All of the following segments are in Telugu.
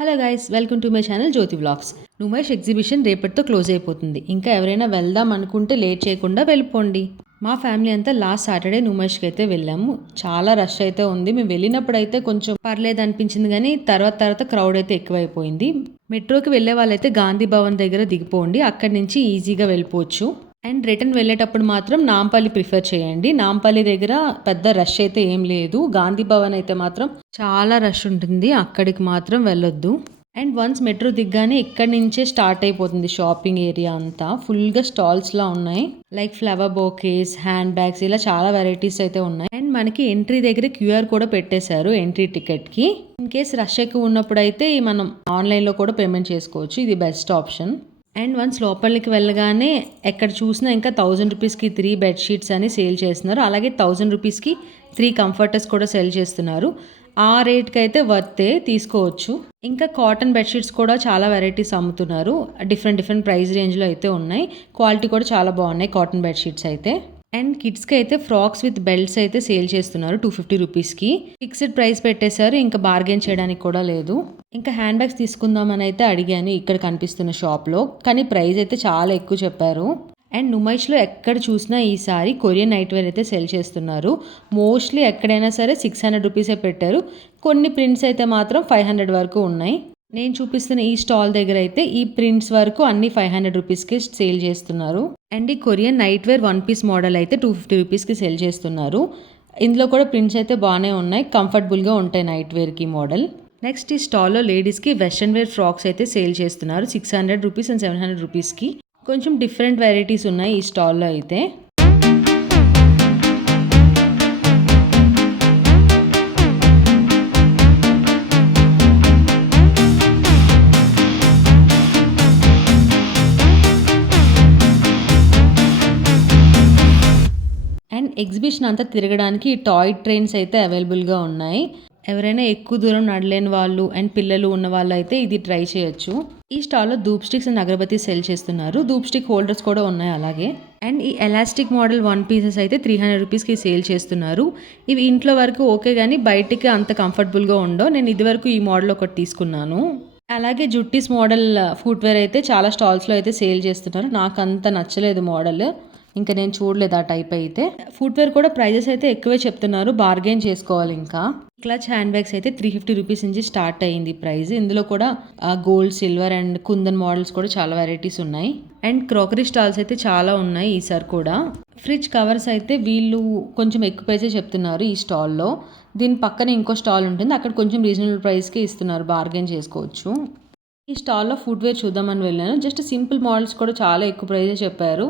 Hello guys, welcome to my channel Jyothi vlogs. Numaish exhibition రేపటితో క్లోజ్ అయిపోతుంది. ఇంకా ఎవరైనా వెళ్దాం అనుకుంటే లేట్ చేయకుండా వెళ్ళిపోండి. మా ఫ్యామిలీ అంతా లాస్ట్ సాటర్డే నుమైష్కి అయితే వెళ్ళాము. చాలా రష్ అయితే ఉంది. మేము వెళ్ళినప్పుడు అయితే కొంచెం పర్లేదు అనిపించింది, కానీ తర్వాత క్రౌడ్ అయితే ఎక్కువైపోయింది. మెట్రోకి వెళ్ళే వాళ్ళైతే గాంధీ భవన్ దగ్గర దిగిపోండి, అక్కడి నుంచి ఈజీగా వెళ్ళిపోవచ్చు. అండ్ రిటర్న్ వెళ్ళేటప్పుడు మాత్రం నాంపల్లి ప్రిఫర్ చేయండి. నాంపల్లి దగ్గర పెద్ద రష్ అయితే ఏం లేదు. గాంధీ భవన్ అయితే మాత్రం చాలా రష్ ఉంటుంది, అక్కడికి మాత్రం వెళ్ళొద్దు. అండ్ వన్స్ మెట్రో దిగ్గానే ఇక్కడి నుంచే స్టార్ట్ అయిపోతుంది షాపింగ్ ఏరియా అంతా. ఫుల్గా స్టాల్స్లా ఉన్నాయి. Like flower bouquets, hand bags, ఇలా చాలా వెరైటీస్ అయితే ఉన్నాయి. అండ్ మనకి ఎంట్రీ దగ్గర QR కూడా పెట్టేశారు ఎంట్రీ టికెట్కి. ఇన్ కేస్ రష్ ఎక్కువ ఉన్నప్పుడు అయితే మనం ఆన్లైన్లో కూడా పేమెంట్ చేసుకోవచ్చు. ఇది బెస్ట్ ఆప్షన్. అండ్ వన్స్ లోపలికి వెళ్ళగానే ఎక్కడ చూసినా ఇంకా 1000 రూపీస్కి 3 బెడ్షీట్స్ అని సేల్ చేస్తున్నారు. అలాగే 1000 రూపీస్కి 3 కంఫర్టర్స్ కూడా సేల్ చేస్తున్నారు. ఆ రేట్కి అయితే వర్తే, తీసుకోవచ్చు. ఇంకా కాటన్ బెడ్షీట్స్ కూడా చాలా వెరైటీస్ అమ్ముతున్నారు. డిఫరెంట్ ప్రైస్ రేంజ్లో అయితే ఉన్నాయి. క్వాలిటీ కూడా చాలా బాగున్నాయి కాటన్ బెడ్షీట్స్ అయితే. అండ్ కిడ్స్కి అయితే ఫ్రాక్స్ విత్ బెల్ట్స్ అయితే సేల్ చేస్తున్నారు 250 రూపీస్కి. ఫిక్స్డ్ ప్రైస్ పెట్టేశారు, ఇంకా బార్గెన్ చేయడానికి కూడా లేదు. ఇంకా హ్యాండ్ బ్యాగ్స్ తీసుకుందామని అయితే అడిగాను ఇక్కడ కనిపిస్తున్న షాప్లో, కానీ ప్రైస్ అయితే చాలా ఎక్కువ చెప్పారు. అండ్ నుమైష్లో ఎక్కడ చూసినా ఈసారి కొరియన్ నైట్ వేర్ అయితే సెల్ చేస్తున్నారు. మోస్ట్లీ ఎక్కడైనా సరే 600 రూపీసే పెట్టారు. కొన్ని ప్రింట్స్ అయితే మాత్రం 500 వరకు ఉన్నాయి. నేను చూపిస్తున్న ఈ స్టాల్ దగ్గర అయితే ఈ ప్రింట్స్ వరకు అన్ని 500 రూపీస్కి సేల్ చేస్తున్నారు. అండ్ ఈ Korean night wear 1 piece model అయితే 250 రూపీస్కి సేల్ చేస్తున్నారు. ఇందులో కూడా ప్రింట్స్ అయితే బాగానే ఉన్నాయి, కంఫర్టబుల్గా ఉంటాయి నైట్ వేర్కి మోడల్. నెక్స్ట్ ఈ స్టాల్లో లేడీస్కి వెస్ట్రన్ వేర్ ఫ్రాక్స్ అయితే సేల్ చేస్తున్నారు 600 రూపీస్ అండ్ 700 రూపీస్కి. కొంచెం డిఫరెంట్ వెరైటీస్ ఉన్నాయి ఈ స్టాల్లో అయితే. అండ్ ఎగ్జిబిషన్ అంతా తిరగడానికి టాయ్ ట్రైన్స్ అయితే అవైలబుల్గా ఉన్నాయి. ఎవరైనా ఎక్కువ దూరం నడలేని వాళ్ళు అండ్ పిల్లలు ఉన్న వాళ్ళు అయితే ఇది ట్రై చేయొచ్చు. ఈ స్టాల్లో dhoop sticks and agarbatti cell చేస్తున్నారు. ధూప్ స్టిక్ హోల్డర్స్ కూడా ఉన్నాయి అలాగే. అండ్ ఈ ఎలాస్టిక్ మోడల్ 1 పీసెస్ అయితే 300 రూపీస్కి సేల్ చేస్తున్నారు. ఇవి ఇంట్లో వరకు ఓకే, కానీ బయటికి అంత కంఫర్టబుల్గా ఉండవు. నేను ఇది వరకు ఈ మోడల్ ఒకటి తీసుకున్నాను. అలాగే జుట్టీస్ మోడల్ ఫుట్వేర్ అయితే చాలా స్టాల్స్లో అయితే సేల్ చేస్తున్నారు. నాకు అంత నచ్చలేదు మోడల్, ఇంకా నేను చూడలేదు ఆ టైప్ అయితే. ఫుట్వేర్ కూడా ప్రైజెస్ అయితే ఎక్కువే చెప్తున్నారు, బార్గెన్ చేసుకోవాలి. ఇంకా క్లచ్ హ్యాండ్ బ్యాగ్స్ అయితే 350 రూపీస్ నుంచి స్టార్ట్ అయ్యింది ప్రైస్. ఇందులో కూడా gold, silver and kundan models కూడా చాలా వెరైటీస్ ఉన్నాయి. అండ్ క్రాకరీ స్టాల్స్ అయితే చాలా ఉన్నాయి ఈసారి కూడా. ఫ్రిడ్జ్ కవర్స్ అయితే వీళ్ళు కొంచెం ఎక్కువ ప్రైసే చెప్తున్నారు ఈ స్టాల్లో. దీని పక్కన ఇంకో స్టాల్ ఉంటుంది, అక్కడ కొంచెం రీజనబుల్ ప్రైస్కి ఇస్తున్నారు, బార్గెన్ చేసుకోవచ్చు. ఈ స్టాల్లో ఫుట్వేర్ చూద్దామని వెళ్ళాను. జస్ట్ సింపుల్ మోడల్స్ కూడా చాలా ఎక్కువ ప్రైజే చెప్పారు,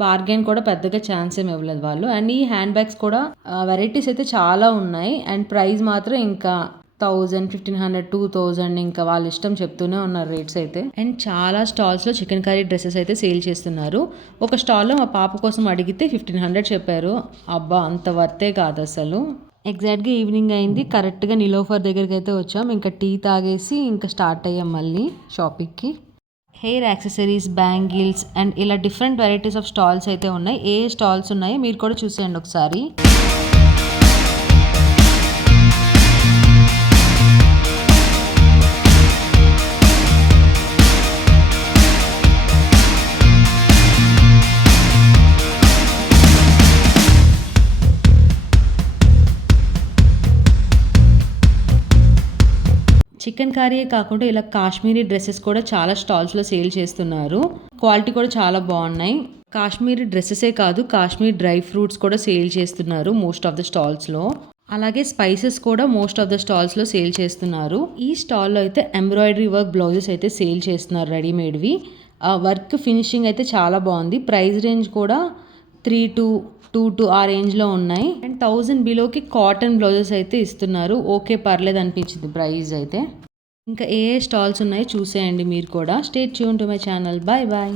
బార్గెన్ కూడా పెద్దగా ఛాన్స్ ఏమి ఇవ్వలేదు వాళ్ళు. అండ్ ఈ హ్యాండ్ బ్యాగ్స్ కూడా వెరైటీస్ అయితే చాలా ఉన్నాయి. అండ్ ప్రైస్ మాత్రం ఇంకా 1000, 1500, 2000 ఇంకా వాళ్ళ ఇష్టం చెప్తూనే ఉన్నారు రేట్స్ అయితే. అండ్ చాలా స్టాల్స్లో చికెన్ కర్రీ డ్రెస్సెస్ అయితే సేల్ చేస్తున్నారు. ఒక స్టాల్లో మా పాప కోసం అడిగితే 1500 చెప్పారు. అబ్బా, అంత వర్తే కాదు అసలు. ఎగ్జాక్ట్గా ఈవినింగ్ అయింది, కరెక్ట్గా నిలోఫర్ దగ్గరికి అయితే వచ్చాం. ఇంకా టీ తాగేసి ఇంకా స్టార్ట్ అయ్యాం మళ్ళీ షాపింగ్కి. హెయిర్ యాక్సెసరీస్, బ్యాంగిల్స్ అండ్ ఇలా డిఫరెంట్ వెరైటీస్ ఆఫ్ స్టాల్స్ అయితే ఉన్నాయి. ఏ స్టాల్స్ ఉన్నాయో మీరు కూడా చూసేయండి ఒకసారి. చికెన్ కర్రీయే కాకుండా ఇలా కాశ్మీరీ డ్రెస్సెస్ కూడా చాలా స్టాల్స్లో సేల్ చేస్తున్నారు. క్వాలిటీ కూడా చాలా బాగున్నాయి. కాశ్మీరీ డ్రెస్సెసే కాదు, కాశ్మీర్ డ్రై ఫ్రూట్స్ కూడా సేల్ చేస్తున్నారు మోస్ట్ ఆఫ్ ద స్టాల్స్లో. అలాగే స్పైసెస్ కూడా మోస్ట్ ఆఫ్ ద స్టాల్స్లో సేల్ చేస్తున్నారు. ఈ స్టాల్లో అయితే ఎంబ్రాయిడరీ వర్క్ బ్లౌజెస్ అయితే సేల్ చేస్తున్నారు, రెడీమేడ్వి. ఆ వర్క్ ఫినిషింగ్ అయితే చాలా బాగుంది. ప్రైస్ రేంజ్ కూడా 3 to 2 ఆ రేంజ్లో ఉన్నాయి. అండ్ 1000 బిలోకి కాటన్ బ్లౌజెస్ అయితే ఇస్తున్నారు. ఓకే, పర్లేదు అనిపించింది ప్రైస్ అయితే. ఇంకా ఏ స్టాల్స్ ఉన్నాయో చూసేయండి మీరు కూడా. Stay tune to my channel. Bye bye.